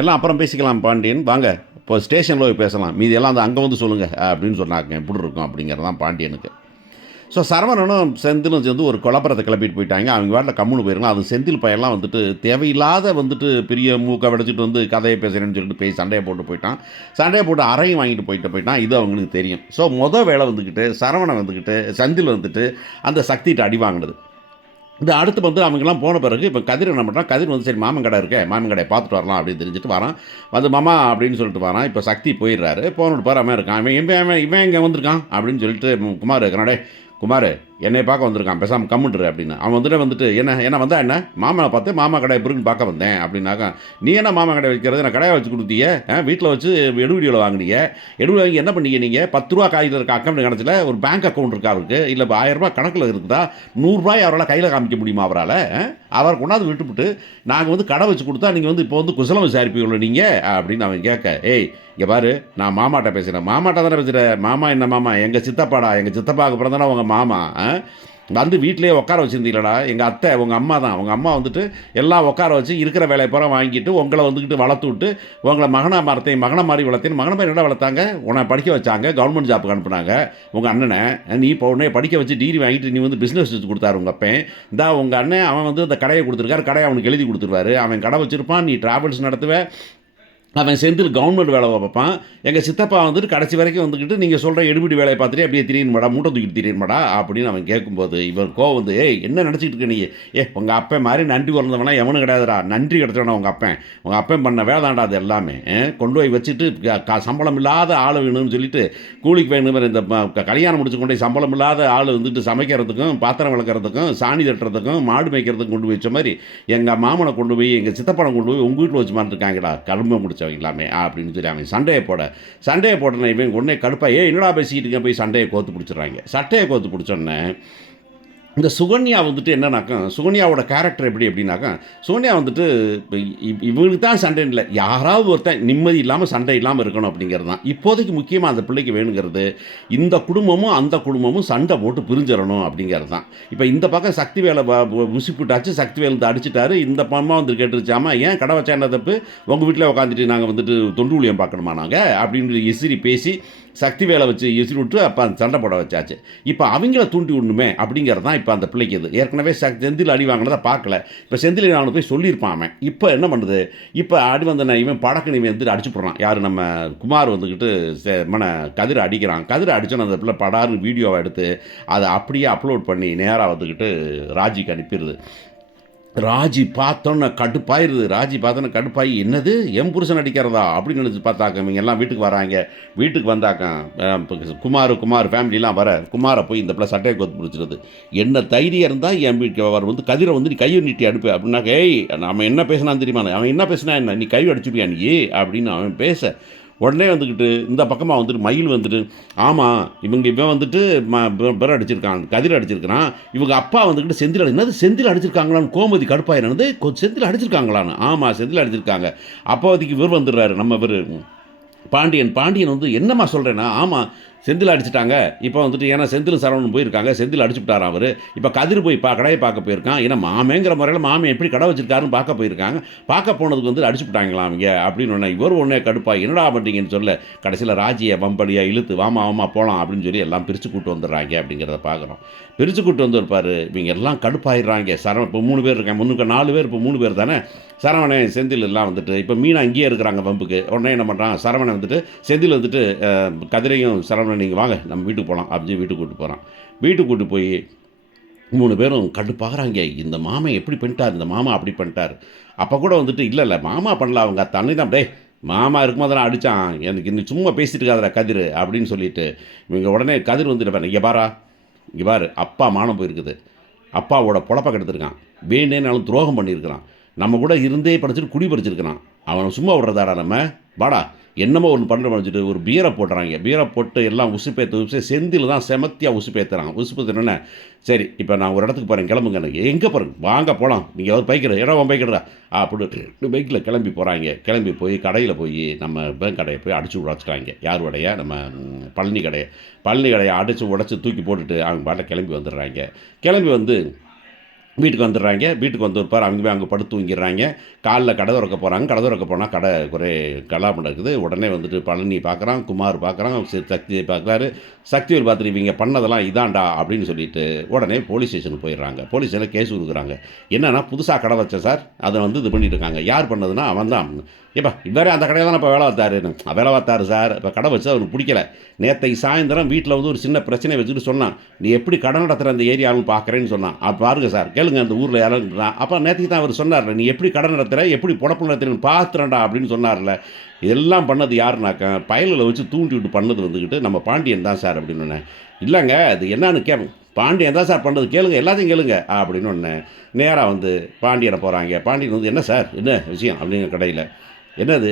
எல்லாம் அப்புறம் பேசிக்கலாம் பாண்டியன், வாங்க இப்போ ஸ்டேஷனில் போய் பேசலாம், மீதி எல்லாம் அந்த அங்கே வந்து சொல்லுங்கள் அப்படின்னு சொன்னாங்க. எப்படி இருக்கும் அப்படிங்கிறது தான் பாண்டியனுக்கு. ஸோ சரவணனும் செந்திலும் சேர்ந்து ஒரு குழப்பறத்தை கிளப்பிட்டு போயிட்டாங்க. அவங்க வாட்டில் கம்முன்னு போயிருக்கலாம். அது செந்தில் பையெல்லாம் வந்துட்டு தேவையில்லாத வந்துட்டு பெரிய மூக்கை வெடிச்சிட்டு வந்து கதையை பேசுகிறேன்னு சொல்லிட்டு போய் சண்டையை போட்டு போயிட்டான். சண்டையை போட்டு அறையும் வாங்கிட்டு போயிட்டான். இது அவங்களுக்கு தெரியும். ஸோ வேலை வந்துக்கிட்டு சரவணன் வந்துக்கிட்டு செந்தில் வந்துட்டு அந்த சக்திகிட்ட அடி வாங்கினது. இந்த அடுத்து வந்து அவங்கெல்லாம் போன பிறகு இப்போ கதிர் என்ன பண்ணுறான், கதிர் வந்து சரி மாமன் கடை இருக்கே, மாமன் கடையை பார்த்துட்டு வரலாம் அப்படின்னு தெரிஞ்சுட்டு வரான். வந்து மாமா அப்படின்னு சொல்லிட்டு வரான். இப்போ சக்தி போயிடுறாரு. போனோட்டு பாரு அவன் இருக்கான். இவன் இங்கே வந்திருக்கான் அப்படின்னு சொல்லிட்டு குமார் இருக்கிறாடே, குமார் என்னை பார்க்க வந்திருக்கான், பேசாமல் கம்முட்டுரு அப்படின்னு. அவன் வந்துட்டு என்ன வந்தா என்ன, மாமனை பார்த்து மாமா கடை எப்படின்னு பார்க்க வந்தேன் அப்படின்னாக்கா, நீ என்ன மாமா கடை வைக்கிறது, நான் கடையை வச்சு கொடுத்தீங்க, வீட்டில் வச்சு எடுவடியில் வாங்கினீங்க, எடுவடி வாங்கி என்ன பண்ணீங்க நீங்கள், 10 ரூபா காயில் இருக்க அக்கௌண்ட் கணக்கில் ஒரு பேங்க் அக்கௌண்ட் இருக்கா அவருக்கு, இல்லை 1000 ரூபா கணக்கில் இருக்குதா, 100 ரூபாய் அவரால் கையில் காமிக்க முடியுமா அவரால், அவரை கொண்டாந்து விட்டுவிட்டு நாங்கள் வந்து கடை வச்சு கொடுத்தா நீங்கள் வந்து இப்போ வந்து குசலம் விசாரிப்பீங்களோ நீங்கள் அப்படின்னு அவன் கேட்க, ஏய் இங்கே பாரு நான் மாமாட்ட பேசுகிறேன், மாமாட்ட தானே பேசுகிறேன், மாமா என்ன மாமா, எங்கள் சித்தப்பாடா, எங்கள் சித்தப்பாவுக்கு அப்புறம் தானே உங்கள் மாமா வந்து வீட்டிலேயே உட்கார வச்சுருந்தீங்களடா, எங்கள் அத்தை உங்கள் அம்மா தான், உங்கள் அம்மா வந்துட்டு எல்லாம் உட்கார வச்சு இருக்கிற வேலையை பூரா வாங்கிட்டு உங்களை வந்துக்கிட்டு வளர்த்து விட்டு உங்களை மகனை மாதிரி வளர்த்தேன், மகனை மாதிரி என்ன வளர்த்தாங்க, உன்னை படிக்க வச்சாங்க, கவர்மெண்ட் ஜாப்புக்கு அனுப்புனாங்க உங்கள் அண்ணனை, நீ இப்போ உடனே படிக்க வச்சு டிகிரி வாங்கிட்டு நீ வந்து பிஸ்னஸ் வச்சு கொடுத்தாரு உங்கள் அப்பன், இந்த உங்கள் அண்ணன் அவன் வந்து அந்த கடையை கொடுத்துருக்காரு, கடையை அவனுக்கு எழுதி கொடுத்துருவாரு, அவன் கடை வச்சுருப்பான், நீ ட்ராவல்ஸ் நடத்துவேன், அவன் செந்தில் கவர்மெண்ட் வேலை பார்ப்பான், எங்கள் சித்தப்பா வந்துட்டு கடைசி வரைக்கும் வந்துக்கிட்டு நீங்கள் சொல்கிற எடுபிடி வேலையை பார்த்துட்டு அப்படியே திடீர்னுமாடா, மூட்டை தூக்கிட்டு திடீர்னுமாடா அப்படின்னு அவன் கேட்கும்போது இவன் கோவம் வந்து, ஏய் என்ன நினச்சிக்கிட்டு இருக்க நீ, உங்கள் அப்பன் மாதிரி நன்றி வரந்தவனா எவனும் கிடையாதுடா, நன்றி கிடச்சவனா உங்கள் அப்பன் பண்ண வேலை தாண்டா அது எல்லாமே, கொண்டு போய் வச்சுட்டு சம்பளம் இல்லாத ஆள் வேணும்னு சொல்லிட்டு கூலிக்கு வேணும், இந்த கல்யாணம் முடிச்சு கொண்டு போய் சம்பளம் இல்லாத ஆள் வந்துட்டு சமைக்கிறதுக்கும் பாத்திரம் விளக்கிறதுக்கும் சாணி தட்டுறதுக்கும் மாடு மேய்க்கிறதுக்கும் கொண்டு போய் வச்ச மாதிரி எங்கள் மாமனை கொண்டு போய் எங்கள் சித்தப்பனை கொண்டு போய் உங்கள் வீட்டில் வச்சு மாட்டிருக்காங்கடா கரும்பை முடிச்ச எல்லாமே அப்படின்னு சொல்லி அவன் சண்டையை போட்டன இவன் உடனே கடுப்பா, என்னடா பேசிக்கிட்டு போய் சண்டையை கோத்து பிடிச்சிடுறாங்க. சட்டையை கோத்து பிடிச்சோன்னே இந்த சுகன்யா வந்துட்டு என்னன்னாக்கா, சுகன்யாவோட கேரக்டர் எப்படி அப்படின்னாக்கா, சுகன்யா வந்துட்டு இப்போ இவங்களுக்கு தான் சண்டை இல்லை, யாராவது ஒருத்தன் நிம்மதி இல்லாமல் சண்டை இல்லாமல் இருக்கணும் அப்படிங்கிறது தான் இப்போதைக்கு முக்கியமாக அந்த பிள்ளைக்கு வேணுங்கிறது. இந்த குடும்பமும் அந்த குடும்பமும் சண்டை போட்டு பிரிஞ்சிடணும் அப்படிங்கிறது தான். இப்போ இந்த பக்கம் சக்தி வேலை உசிப்பிட்டாச்சு, சக்தி வேலை அடிச்சிட்டாரு, இந்த பம்மா வந்து கேட்டுருச்சாமா, ஏன் கடை வச்சா என்ன தப்பு, உங்கள் வீட்டில் உட்காந்துட்டு நாங்கள் வந்துட்டு தொண்டு ஊழியம் பார்க்கணுமா நாங்கள் அப்படின்னு எசிரி பேசி சக்தி வேலை வச்சு எசிரி விட்டு அப்போ அந்த சண்டை போட வச்சாச்சு. இப்போ அவங்கள தூண்டி விடணுமே அப்படிங்கிறது தான் இப்போ அந்த பிள்ளைக்கு இது. ஏற்கனவே செந்தில் அடி வாங்கினதை பார்க்கல, இப்போ செந்தில் அவனை போய் சொல்லியிருப்பான் அவன். இப்போ என்ன பண்ணுது, இப்போ அடி வந்தன இவன் படக்குன்னு இவன் வந்துட்டு அடிச்சு போடுறான். யார் நம்ம குமார் வந்துக்கிட்டு கதிரை அடிக்கிறான். கதிரை அடிச்சோன்னு அந்த பிள்ளை படாருன்னு வீடியோவை எடுத்து அதை அப்படியே அப்லோட் பண்ணி நேராக வந்துக்கிட்டு ராஜிக்கு அனுப்பிடுது. ராஜி பார்த்தோன்னே கடுப்பாகி என்னது என் புருஷன் அடிக்கிறதா அப்படின்னு நினச்சி பார்த்தாக்க இவங்க எல்லாம் வீட்டுக்கு வராங்க. வீட்டுக்கு வந்தாக்க குமார் ஃபேமிலிலாம் வர, குமாரை போய் இந்த பிள்ளை சட்டையை கொத்து பிடிச்சிருது. என்ன தைரியம் இருந்தால் என் வீட்டுக்கு அவர் வந்து கதிரை வந்து நீ கையை நீட்டி அனுப்பு அப்படின்னாக்க, ஏய் அவன் என்ன பேசினான்னு தெரியுமா, அவன் என்ன பேசினா என்ன, நீ கை அடிச்சுப்பியா நீ அப்படின்னு அவன் பேச உடனே வந்துக்கிட்டு இந்த பக்கமாக வந்துட்டு மயில் வந்துட்டு, ஆமாம் இவன் வந்துட்டு பிற அடிச்சிருக்கான், கதிர் அடிச்சிருக்கிறான், இவங்க அப்பா வந்துக்கிட்டு செந்தில் அடிச்சிருக்காங்களான்னு கோமதி கடுப்பாயினது, செந்தில் அடிச்சிருக்காங்களான்னு, ஆமாம் செந்தில் அடிச்சிருக்காங்க. அப்போதைக்கு இவர் வந்துடுறாரு, நம்ம இவர் பாண்டியன் வந்து என்னம்மா சொல்கிறேன்னா, ஆமாம் செந்தில் அடிச்சிட்டாங்க. இப்போ வந்துட்டு ஏன்னா செந்தில் சரவணன் போயிருக்காங்க, செந்தில் அடிச்சுட்டாரான் அவர். இப்போ கதிர் போய் கடையை பார்க்க போயிருக்கான். ஏன்னா மாமேங்கிற முறையில் மாமே எப்படி கடை வச்சிருக்காருன்னு பார்க்க போயிருக்காங்க. பார்க்க போனதுக்கு வந்து அடிச்சுட்டாங்களாம் அவங்க அப்படின்னு ஒன்று. இவர் ஒன்றே கடுப்பாக என்னடா பண்ணுறீங்கன்னு சொல்ல கடைசியில் ராஜியை வம்படியாக இழுத்து வாமா போகலாம் அப்படின்னு சொல்லி எல்லாம் பிரித்து கூட்டு வந்துடுறாங்க அப்படிங்கிறத பார்க்குறோம். பிரித்து கூட்டு வந்துருப்பார். இவங்க எல்லாம் கடுப்பாயிடுறாங்க. இப்போ 3 பேர் இருக்காங்க, முன்னுக்கு 4 பேர், இப்போ 3 பேர் தானே. சரவணன் செந்தில் எல்லாம் வந்துட்டு இப்போ மீனா இங்கேயே இருக்கிறாங்க வம்புக்கு. உடனே என்ன பண்ணுறான், சரவணன் வந்துட்டு செந்தில் வந்துட்டு கதிரையும் சரவணன் நீங்கள் வாங்க நம்ம வீட்டுக்கு போகலாம் அப்படின்னு வீட்டுக்கு கூப்பிட்டு போகிறான். வீட்டுக்கு கூப்பிட்டு போய் 3 பேரும் கடுப்பாகிறாங்க, இந்த மாமா எப்படி பண்ணிட்டார், இந்த மாமா அப்படி பண்ணிட்டார். அப்போ கூட வந்துட்டு இல்லை மாமா பண்ணல, அவங்க தண்ணி தான் டே மாமா இருக்கும்போது தான் அடித்தான், எனக்கு இன்னும் சும்மா பேசிட்டு இருக்காதரா கதிர் அப்படின்னு சொல்லிட்டு இவங்க உடனே கதிர் வந்துட்டு, இங்கே பாரு அப்பா மானம் போயிருக்குது, அப்பாவோட பொழப்ப கெடுத்துருக்கான், வேணேனாலும் துரோகம் பண்ணியிருக்கிறான், நம்ம கூட இருந்தே படிச்சுட்டு குடி பறிச்சிருக்கிறான், அவனை சும்மா விடுறதாடா நம்ம, வாடா என்னமோ ஒன்று பண்ணுற வச்சுட்டு ஒரு பீரை போட்டுறாங்க. பீரை போட்டு எல்லாம் உசுப்பேற்று செந்தில் தான் செமத்தியாக உசுப்பேற்றுறாங்க. உசுப்பேற்றுனே சரி இப்போ நான் ஒரு இடத்துக்கு போகிறேன், கிளம்புங்க, எனக்கு எங்கே போகிறேன் வாங்க போகலாம், நீங்கள் ஒரு பைக்கிற இடம் பைக்கிடுறா அப்படி பைக்கில் கிளம்பி போகிறாங்க. கிளம்பி போய் கடையில் போய் நம்ம பேங்க் கடையை போய் அடிச்சு உடச்சிட்டாங்க. யார் கடையை, நம்ம பழனி கடையை அடித்து உடச்சி தூக்கி போட்டுட்டு அவங்க பாட்டில் கிளம்பி வந்துடுறாங்க. கிளம்பி வந்து வீட்டுக்கு வந்துடுறாங்க. வீட்டுக்கு வந்து இருப்பார். அவங்க போய் அங்கே படுத்து தூங்கிடுறாங்க. காலைல கடை திறக்க போகிறாங்க. கடை திறக்க போனால் கடை ஒரே கலாபம் நடக்குது. உடனே வந்துட்டு பழனி பார்க்குறான், குமார் பார்க்குறான், சக்தியை பார்க்குறாரு. சக்திவேல் பார்த்துட்டு இவங்க பண்ணதெல்லாம் இதான்டா அப்படின்னு சொல்லிட்டு உடனே போலீஸ் ஸ்டேஷனுக்கு போயிடுறாங்க. போலீஸ் ஸ்டேஷனில் கேஸ் கொடுக்குறாங்க. என்னன்னா புதுசாக கடை வச்சேன் சார், அதை வந்து இது பண்ணிட்டு இருக்காங்க. யார் பண்ணதுன்னா அவன் தான். ஏப்பா இவரே அந்த கடையில் தான் இப்போ வேலை பார்த்தாரு. வேலை பார்த்தாரு சார். இப்போ கடை வச்சு அவருக்கு பிடிக்கல. நேற்றைக்கு சாயந்தரம் வீட்டில் வந்து ஒரு சின்ன பிரச்சனை வச்சுட்டு சொன்னான், நீ எப்படி கடை நடத்துகிற அந்த ஏரியாவும் பார்க்குறேன்னு சொன்னான். அப்போ பாருங்க சார், கேளுங்க அந்த ஊரில் யாரும். அப்போ நேற்றுக்கு தான் அவர் சொன்னார்ல, நீ எப்படி கடை நடத்துகிற, எப்படி பொழப்பு நடத்துறேன்னு பார்த்துறேன்டா அப்படின்னு சொன்னார்ல. இதெல்லாம் பண்ணது யாருனாக்கா பயலில் வச்சு தூண்டி விட்டு பண்ணது வந்துக்கிட்டு நம்ம பாண்டியன் தான் சார் அப்படின்னு ஒன்று. இல்லைங்க அது என்னன்னு கேட்போம். பாண்டியன் தான் சார் பண்ணது, கேளுங்க எல்லாத்தையும் கேளுங்க அப்படின்னு ஒன்று. நேராக வந்து பாண்டியனை போகிறாங்க. பாண்டியன் வந்து என்ன சார் என்ன விஷயம் அப்படிங்கிற கடையில், என்னது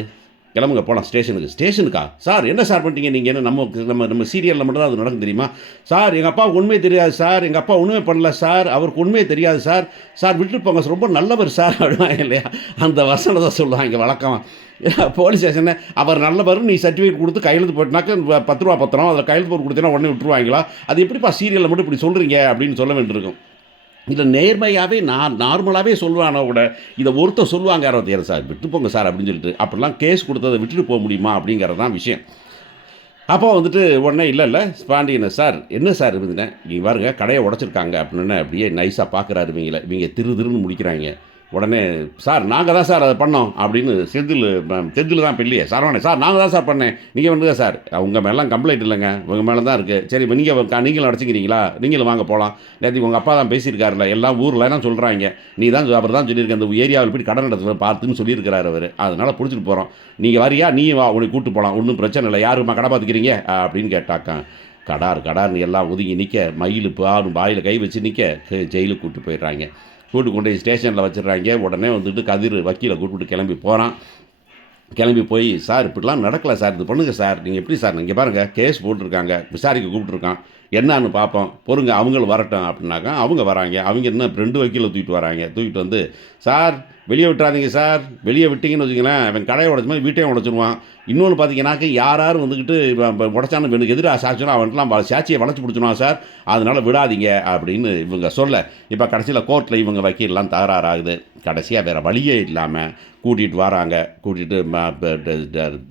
கிளம்புங்க போகலாம் ஸ்டேஷனுக்கா சார், என்ன சார் பண்ணிட்டீங்க நீங்கள், என்ன நம்ம சீரியலில் மட்டும் தான் அது நடக்கும் தெரியுமா சார், எங்கள் அப்பா உண்மையே தெரியாது சார், எங்கள் அப்பா ஒன்றுமே பண்ணல சார், அவருக்கு உண்மையே தெரியாது சார், சார் விட்டுட்டு போங்க சார், ரொம்ப நல்லவர் சார் அப்படின்னா இல்லையா, அந்த வசனத்தை சொல்லுவாங்க வழக்கமாக போலீஸ் ஸ்டேஷனை. அவர் நல்லவர், நீ சர்டிஃபிகேட் கொடுத்து கையெழுத்து போட்டினாக்க 10 ரூபா பத்திரம் அதில் கையெழுத்து போட்டு கொடுத்தீங்கன்னா உடனே விட்டுருவாங்களா, அது எப்படிப்பா சீரியலில் மட்டும் இப்படி சொல்கிறீங்க அப்படின்னு சொல்ல வேண்டியிருக்கும். இதை நேர்மையாகவே நார்மலாகவே சொல்லுவானா கூட இதை ஒருத்தர் சொல்லுவாங்க 67 சார் விட்டு போங்க சார் அப்படின்னு சொல்லிட்டு, அப்படிலாம் கேஸ் கொடுத்ததை விட்டுட்டு போக முடியுமா அப்படிங்கிறது தான் விஷயம். அப்போ வந்துட்டு உடனே இல்லை பாண்டியனை சார் என்ன சார் இருந்துட்டேன் இங்கே பாருங்க கடையை உடச்சிருக்காங்க அப்படின்னு அப்படியே நைஸாக பார்க்குறாரு. இவங்க திருன்னு முடிக்கிறாங்க. உடனே சார் நாங்கள் தான் சார் அதை பண்ணோம் அப்படின்னு செந்தில் தான் பெல்லையே சரவணே சார் நாங்கள் தான் சார் பண்ணேன், நீங்கள் வந்துங்க சார் உங்கள் மேலாம் கம்ப்ளைண்ட் இல்லைங்க, உங்கள் மேலே தான் இருக்குது, சரி நீங்களும் அடைச்சிக்கிறீங்களா, நீங்களும் வாங்க போகலாம், நேற்று உங்கள் அப்பா தான் பேசியிருக்காருல எல்லாம் ஊரில் தான் சொல்கிறாங்க, நீ தான் அவர் தான் சொல்லியிருக்க அந்த ஏரியாவில் போய் கடன் நடத்துகிற பார்த்துன்னு சொல்லியிருக்கிறார் அவர், அதனால் பிடிச்சிட்டு போகிறோம், நீங்கள் வரியா நீ வா உனக்கு கூப்பிட்டு போகலாம், ஒன்றும் பிரச்சனை இல்லை, யாருமா கடை பார்த்துக்கிறீங்க அப்படின்னு கேட்டாக்கா. கடார்னு எல்லாம் ஒதுங்கி நிற்க, மயில் வாயில் கை வச்சு நிற்க ஜெயிலுக்கு கூப்பிட்டு போயிடுறாங்க. கூட்டு கொண்டு ஸ்டேஷனில் வச்சிடுறாங்க. உடனே வந்துட்டு கதிர் வக்கீலை கூப்பிட்டு கிளம்பி போகிறான். கிளம்பி போய் சார் இப்படிலாம் நடக்கலை சார், இது பண்ணுங்கள் சார், நீங்கள் எப்படி சார், இங்கே பாருங்கள் கேஸ் போட்டிருக்காங்க, விசாரிக்க கூப்பிட்ருக்கான், என்னான்னு பார்ப்போம் பொறுங்க அவங்களும் வரட்டும் அப்படின்னாக்கா. அவங்க வராங்க. அவங்க என்ன 2 வக்கீலை தூக்கிட்டு வராங்க. தூக்கிட்டு வந்து சார் வெளியே விட்டுறாதீங்க சார், வெளியே விட்டிங்கன்னு வச்சுங்களேன் அவன் கடையை உடச்ச மாதிரி வீட்டையும் உடச்சிடுவான். இன்னொன்று பார்த்தீங்கன்னாக்க யாரும் வந்துக்கிட்டு உடச்சான்னு எனக்கு எதிராக சாட்சினா அவன்லாம் சாட்சியை வளைச்சி பிடிச்சிடுவான் சார், அதனால் விடாதீங்க அப்படின்னு இவங்க சொல்ல. இப்போ கடைசியில் கோர்ட்டில் இவங்க வக்கீல்லாம் தகராறாகுது. கடைசியாக வேறு வழியே இல்லாமல் கூட்டிகிட்டு வராங்க. கூட்டிகிட்டு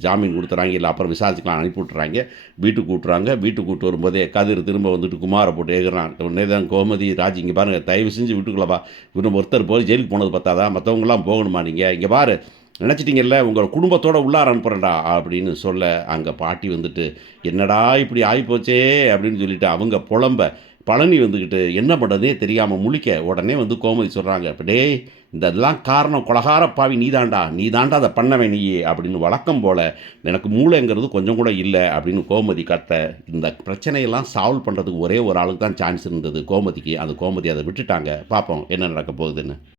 ஜாமீன் கொடுத்துறாங்க, இல்லை அப்புறம் விசாரிச்சுக்கலாம் அனுப்பி விட்டுறாங்க. வீட்டுக்கு கூட்டுறாங்க. வீட்டுக்கு கூட்டு வரும்போதே கதிர் திரும்ப வந்துட்டு குமாரை போட்டு ஏகுறான். உடனே தான் கோமதி ராஜ் இங்கே பாருங்கள் தயவு செஞ்சு வீட்டுக்குள்ளவா, இன்னும் ஒருத்தர் போய் ஜெயிலுக்கு போனது பார்த்தாதா, மற்றவங்களாம் போகணுமா, நீங்கள் இங்கே பாரு நினச்சிட்டிங்கல்ல உங்கள் குடும்பத்தோடு உள்ளார அனுப்புகிறேன்டா அப்படின்னு சொல்ல. அங்கே பாட்டி வந்துட்டு என்னடா இப்படி ஆகிப்போச்சே அப்படின்னு சொல்லிட்டு அவங்க புலம்ப. பழனி வந்துக்கிட்டு என்ன பண்ணுறதே தெரியாமல் முழிக்க. உடனே வந்து கோமதி சொல்கிறாங்க, இப்போ டேய் இந்த இதெல்லாம் காரணம் கொலகார பாவி நீ தாண்டா அதை பண்ணவேன் நீ அப்படின்னு வழக்கம் போல் எனக்கு மூளைங்கிறது கொஞ்சம் கூட இல்லை அப்படின்னு கோமதி கத்த. இந்த பிரச்சனையெல்லாம் சால்வ் பண்ணுறதுக்கு ஒரே ஒரு ஆளுக்கு தான் சான்ஸ் இருந்தது கோமதிக்கு. அந்த கோமதி அதை விட்டுட்டாங்க. பார்ப்போம் என்ன நடக்க போகுதுன்னு.